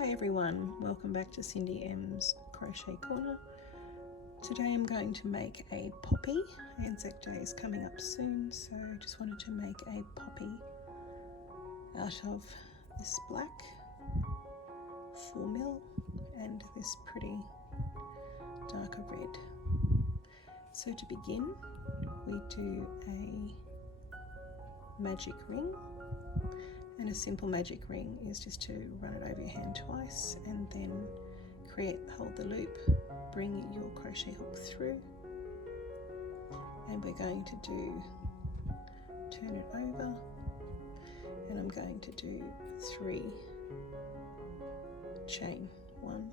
Hi everyone, welcome back to Cindy M's Crochet Corner. Today I'm going to make a poppy. Anzac Day is coming up soon, so I just wanted to make a poppy out of this black 4mm and this pretty darker red. So to begin, we do a magic ring. And a simple magic ring is just to run it over your hand twice and then hold the loop, bring your crochet hook through, and we're going to turn it over, and I'm going to do 3 chain, 1,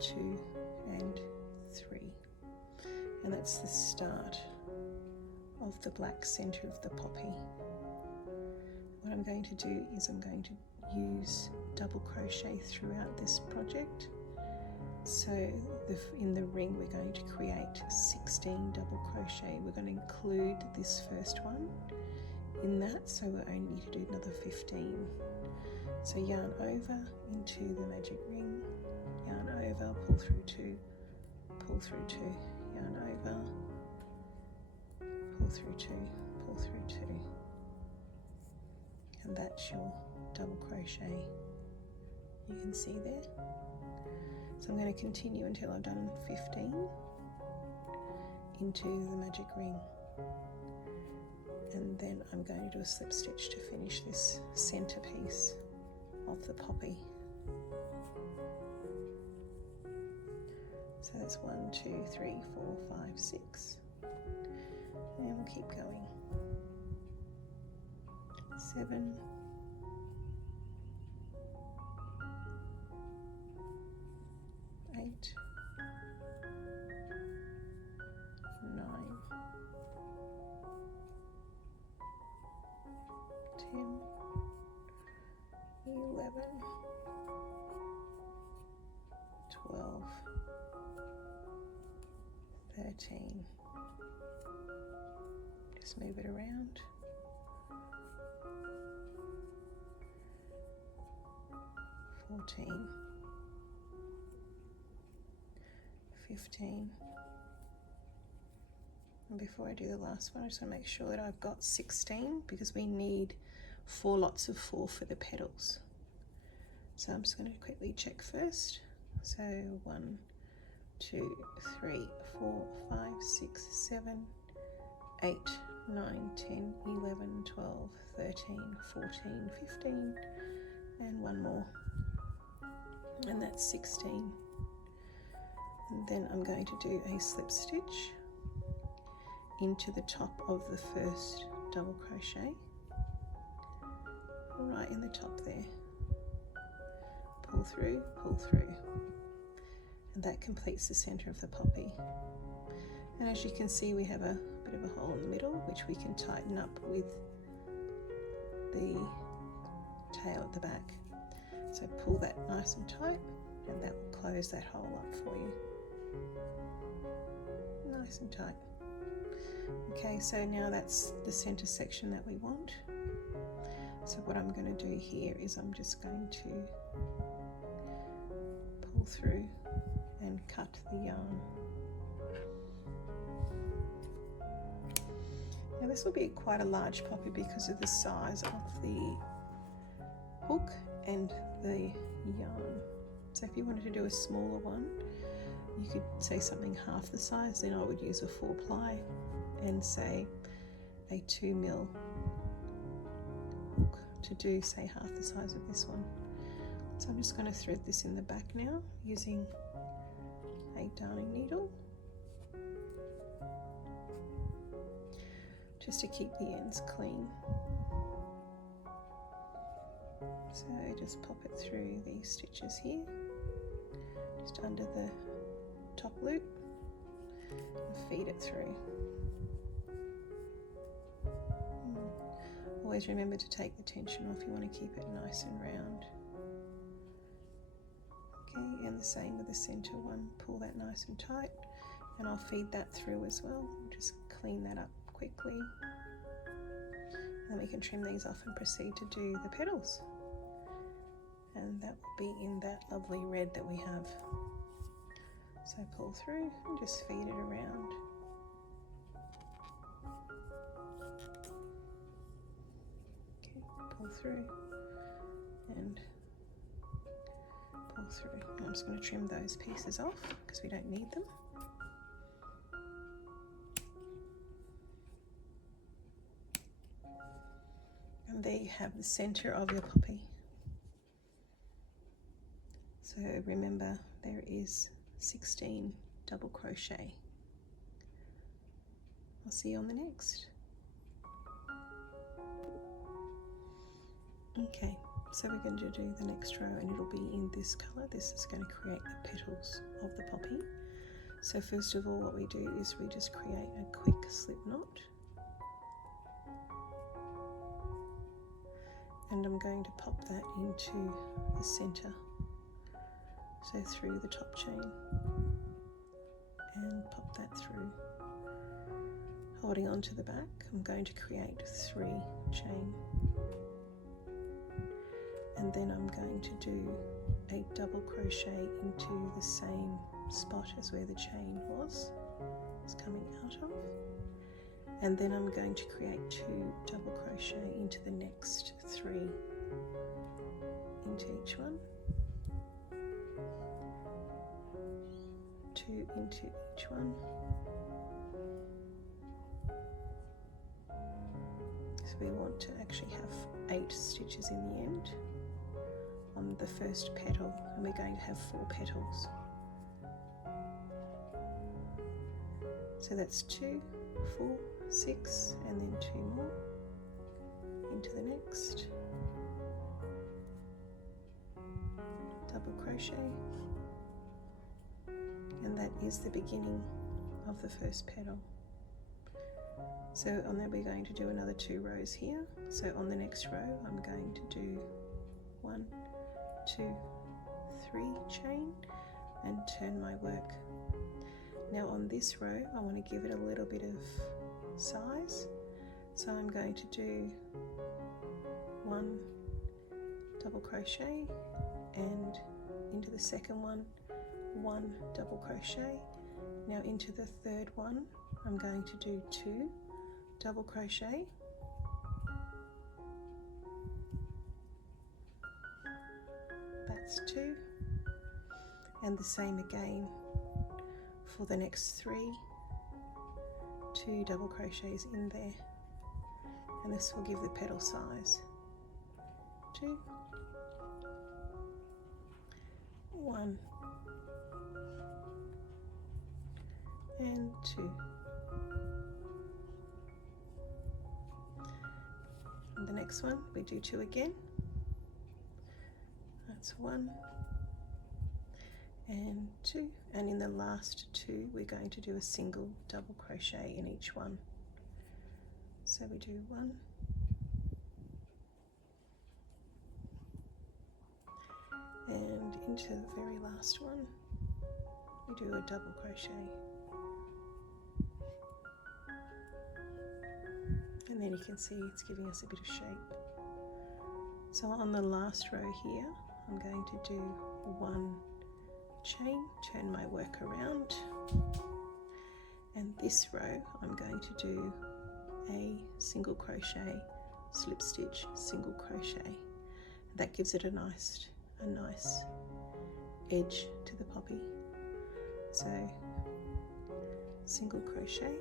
2 and 3, and that's the start of the black center of the poppy. What I'm going to do is I'm going to use double crochet throughout this project. So in the ring we're going to create 16 double crochet. We're going to include this first one in that, so we only need to do another 15. So yarn over into the magic ring, yarn over, pull through 2, pull through 2, yarn over, pull through 2, pull through 2. And that's your double crochet you can see there. So I'm going to continue until I've done 15 into the magic ring, and then I'm going to do a slip stitch to finish this centerpiece of the poppy. So that's 1, 2, 3, 4, 5, 6, and we'll keep going. 7, 8, 9, 10, 11, 12, 13. Just move it around. 14, 15, and before I do the last one I just want to make sure that I've got 16 because we need 4 lots of 4 for the petals. So I'm just going to quickly check first. So 1, 2, 3, 4, 5, 6, 7, 8, 9, 10, 11, 12, 13, 14, 15, and 1 more. And that's 16. And then I'm going to do a slip stitch into the top of the first double crochet, right in the top there. Pull through, and that completes the center of the poppy. And as you can see, we have a bit of a hole in the middle which we can tighten up with the tail at the back. So pull that nice and tight, and that will close that hole up for you. Nice and tight. Okay, so now that's the center section that we want. So what I'm going to do here is I'm just going to pull through and cut the yarn. Now this will be quite a large poppy because of the size of the hook and the yarn. So if you wanted to do a smaller one, you could say something half the size, then I would use a 4-ply and say a 2mm hook to do say half the size of this one. So I'm just going to thread this in the back now using a darning needle just to keep the ends clean. So just pop it through these stitches here, just under the top loop, and feed it through. Always remember to take the tension off, you want to keep it nice and round. Okay, and the same with the center one, pull that nice and tight, and I'll feed that through as well. Just clean that up quickly. Then we can trim these off and proceed to do the petals. and that will be in that lovely red that we have. So pull through and just feed it around. Okay, pull through and pull through. I'm just going to trim those pieces off because we don't need them. And there you have the center of your poppy. So remember, there is 16 double crochet. I'll see you on the next. Okay, so we're going to do the next row and it'll be in this colour. This is going to create the petals of the poppy. So first of all, what we do is we just create a quick slip knot. And I'm going to pop that into the centre. So through the top chain and pop that through. Holding on to the back, I'm going to create 3 chain. And then I'm going to do a double crochet into the same spot as where the chain was. It's coming out of. And then I'm going to create 2 double crochet into the next 3 into each one. 2 into each one. So we want to actually have 8 stitches in the end on the first petal, and we're going to have 4 petals. So that's 2, 4, 6, and then 2 more into the next. Double crochet. And that is the beginning of the first petal. So on that we're going to do another 2 rows here. So on the next row I'm going to do 1, 2, 3 chain and turn my work. Now on this row I want to give it a little bit of size. So I'm going to do 1 double crochet and into the second one 1 double crochet. Now into the third one I'm going to do 2 double crochet, that's 2, and the same again for the next 3, 2 double crochets in there, and this will give the petal size. 2, 1 and 2. And the next one we do 2 again. That's 1 and 2, and in the last 2 we're going to do a single double crochet in each one. So we do 1 and into the very last one we do a double crochet. And then you can see it's giving us a bit of shape. So on the last row here, I'm going to do 1 chain, turn my work around. And this row, I'm going to do a single crochet, slip stitch, single crochet. That gives it a nice edge to the poppy. So single crochet,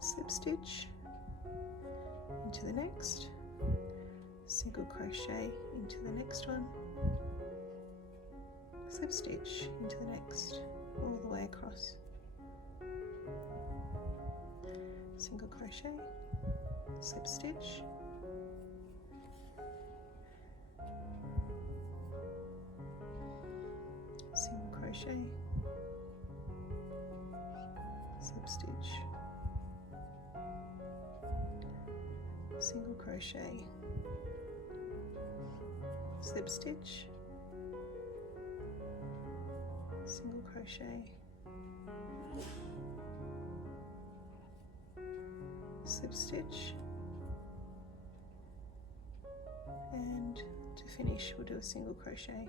slip stitch into the next, single crochet into the next one, slip stitch into the next, all the way across, single crochet, slip stitch, single crochet, slip stitch, single crochet, slip stitch, single crochet, slip stitch, and to finish, we'll do a single crochet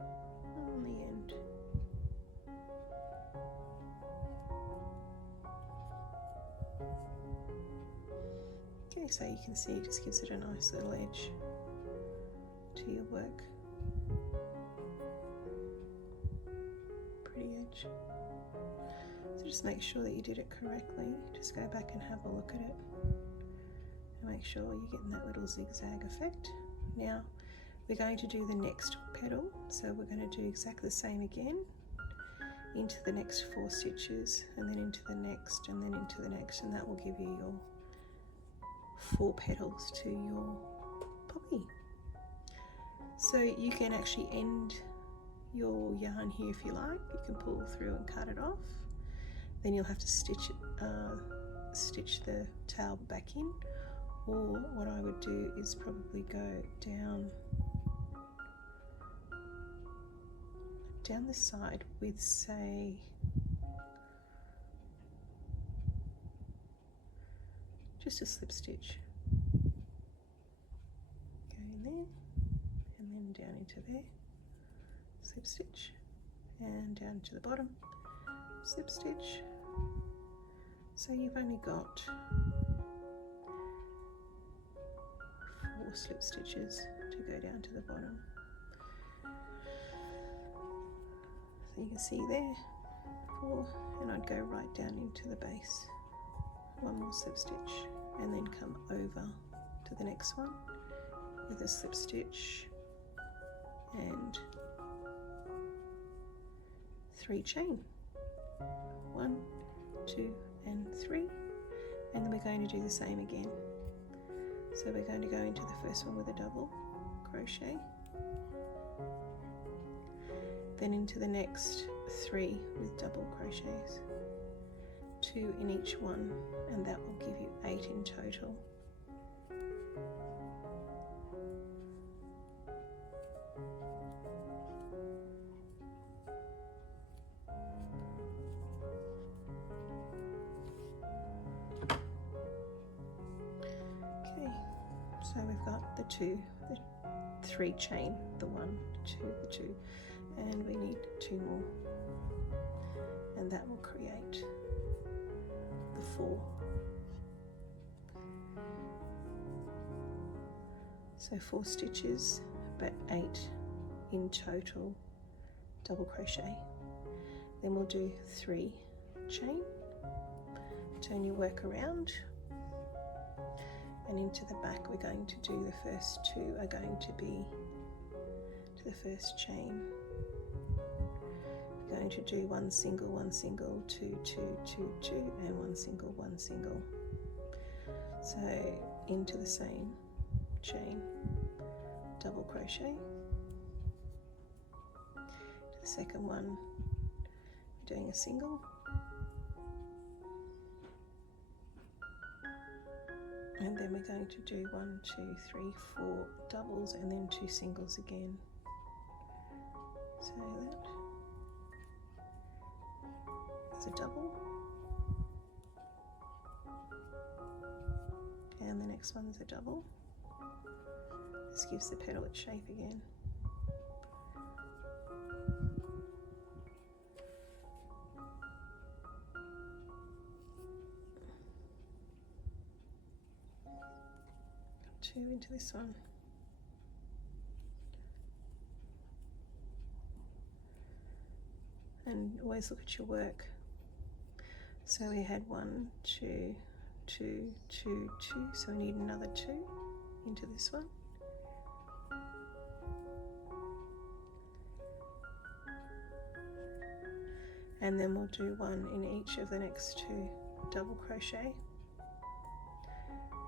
on the end. Okay, so you can see it just gives it a nice little edge to your work. Pretty edge. So just make sure that you did it correctly. Just go back and have a look at it and make sure you're getting that little zigzag effect. Now we're going to do the next petal, so we're going to do exactly the same again into the next 4 stitches and then into the next and then into the next, and that will give you your 4 petals to your poppy. So you can actually end your yarn here if you like. You can pull through and cut it off. Then you'll have to stitch the tail back in, or what I would do is probably go down the side with, say, just a slip stitch. Go in there and then down into there, slip stitch, and down to the bottom, slip stitch. So you've only got 4 slip stitches to go down to the bottom. So you can see there 4, and I'd go right down into the base. 1 more slip stitch and then come over to the next one with a slip stitch and 3 chain. 1, 2 and 3, and then we're going to do the same again. So we're going to go into the first one with a double crochet, then into the next 3 with double crochets, 2 in each one, and that will give you 8 in total. So we've got the 3 chain, the 1, the 2, the 2, and we need 2 more, and that will create the 4. So 4 stitches, but 8 in total double crochet. Then we'll do 3 chain, turn your work around, and into the back we're going to do the first 2 are going to be to the first chain. We're going to do 1 single, 2, 2, 2, 2, and 1 single, 1 single. So into the same chain, double crochet. To the second one, you're doing a single. And then we're going to do 1, 2, 3, 4 doubles and then 2 singles again. So that's a double. And the next one's a double. This gives the petal its shape again. Into this one, and always look at your work. So we had 1, 2, 2, 2, 2, so we need another 2 into this one, and then we'll do 1 in each of the next 2 double crochet.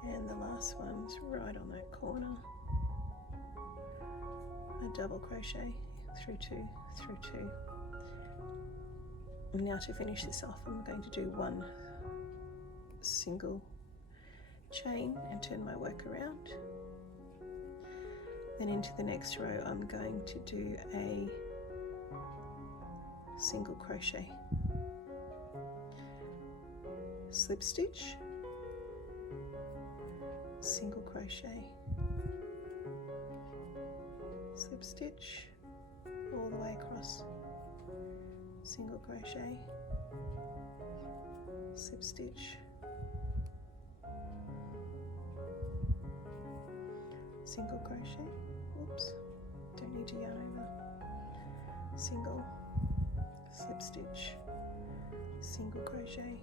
And the last one's right on that corner, a double crochet through 2, through 2. And now to finish this off, I'm going to do 1 single chain and turn my work around. Then into the next row I'm going to do a single crochet, slip stitch, single crochet, slip stitch all the way across, single crochet, slip stitch, single crochet, oops, don't need to yarn over, single, slip stitch, single crochet,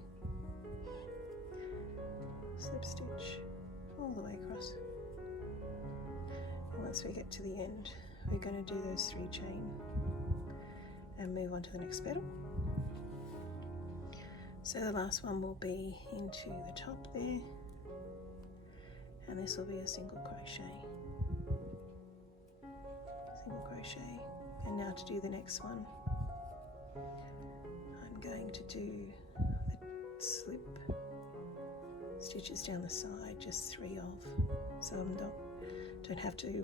slip stitch all the way across. And once we get to the end, we're going to do those 3 chain and move on to the next petal. So the last one will be into the top there, and this will be a single crochet, and now to do the next one, I'm going to do the slip stitches down the side, just 3 of, so I don't have to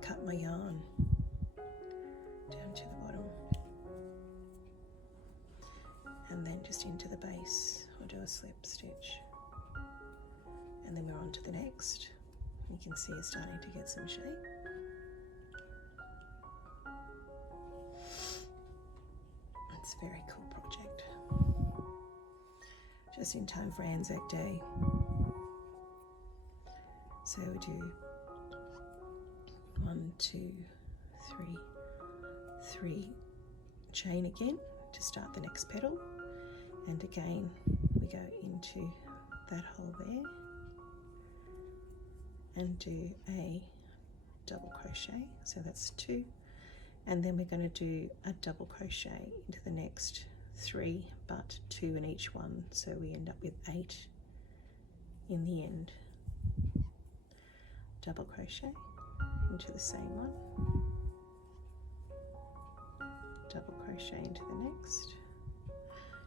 cut my yarn down to the bottom, and then just into the base I'll do a slip stitch, and then we're on to the next. You can see it's starting to get some shape. It's a very cool project, just in time for Anzac Day. So we do 1, 2, 3 chain again to start the next petal, and again we go into that hole there and do a double crochet, so that's 2, and then we're going to do a double crochet into the next 3, but 2 in each one, so we end up with 8 in the end. Double crochet into the same one, double crochet into the next,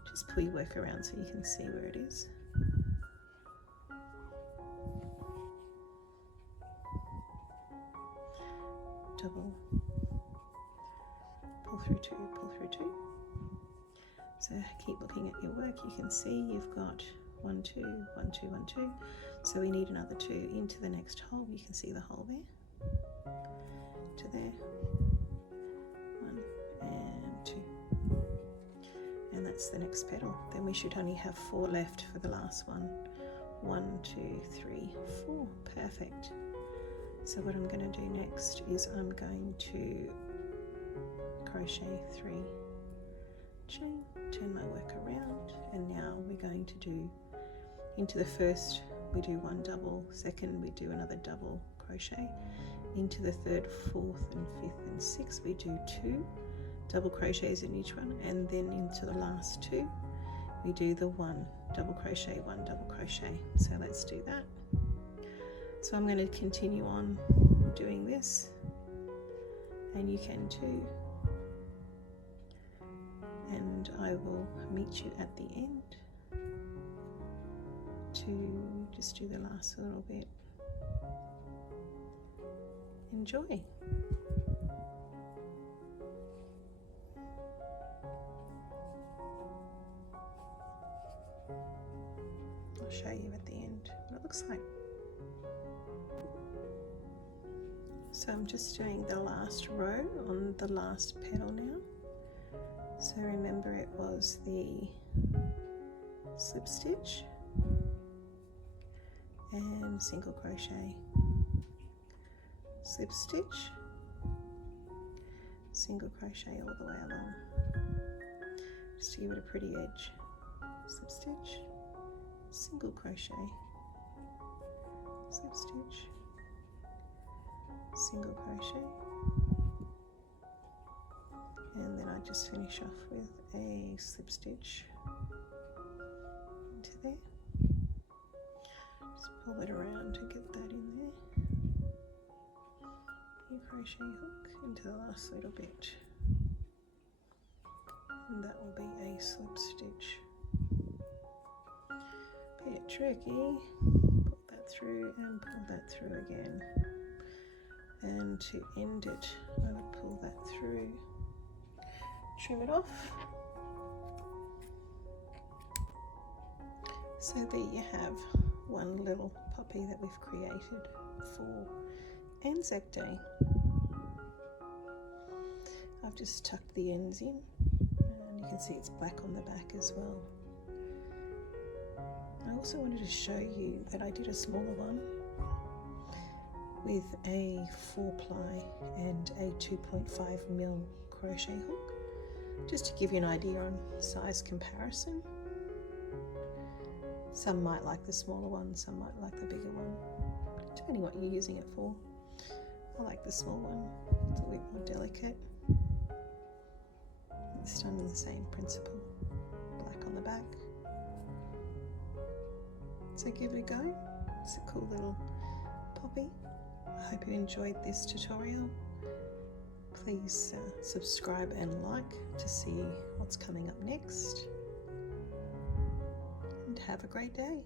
just pull your work around so you can see where it is. Double, pull through 2, pull through 2. So keep looking at your work, you can see you've got 1, 2, 1, 2, 1, 2. So we need another 2 into the next hole. You can see the hole there, to there, 1 and 2. And that's the next petal. Then we should only have 4 left for the last one. 1, 2, 3, 4, perfect. So what I'm going to do next is I'm going to crochet 3 chain, turn my work around, and now we're going to do into the first we do 1 double, second we do another double crochet, into the 3rd, 4th and 5th and 6th we do 2 double crochets in each one, and then into the last 2 we do the 1 double crochet, 1 double crochet. So let's do that. So I'm going to continue on doing this, and you can too, and I will meet you at the end to just do the last little bit. Enjoy. I'll show you at the end what it looks like. So I'm just doing the last row on the last petal now. So remember, it was the slip stitch and single crochet, slip stitch, single crochet all the way along, just to give it a pretty edge. Slip stitch, single crochet, slip stitch, single crochet, and then I just finish off with a slip stitch into there. Just pull it around to get that in there. New crochet hook into the last little bit, and that will be a slip stitch. Bit tricky. Pull that through and pull that through again. And to end it, I would pull that through, trim it off. So there you have one little poppy that we've created for Anzac Day. I've just tucked the ends in, and you can see it's black on the back as well. I also wanted to show you that I did a smaller one with a 4-ply and a 2.5mm crochet hook, just to give you an idea on size comparison. Some might like the smaller one, some might like the bigger one, depending what you're using it for. I like the small one, it's a bit more delicate. It's done in the same principle, black on the back. So give it a go, it's a cool little poppy. I hope you enjoyed this tutorial. Please subscribe and like to see what's coming up next. And have a great day.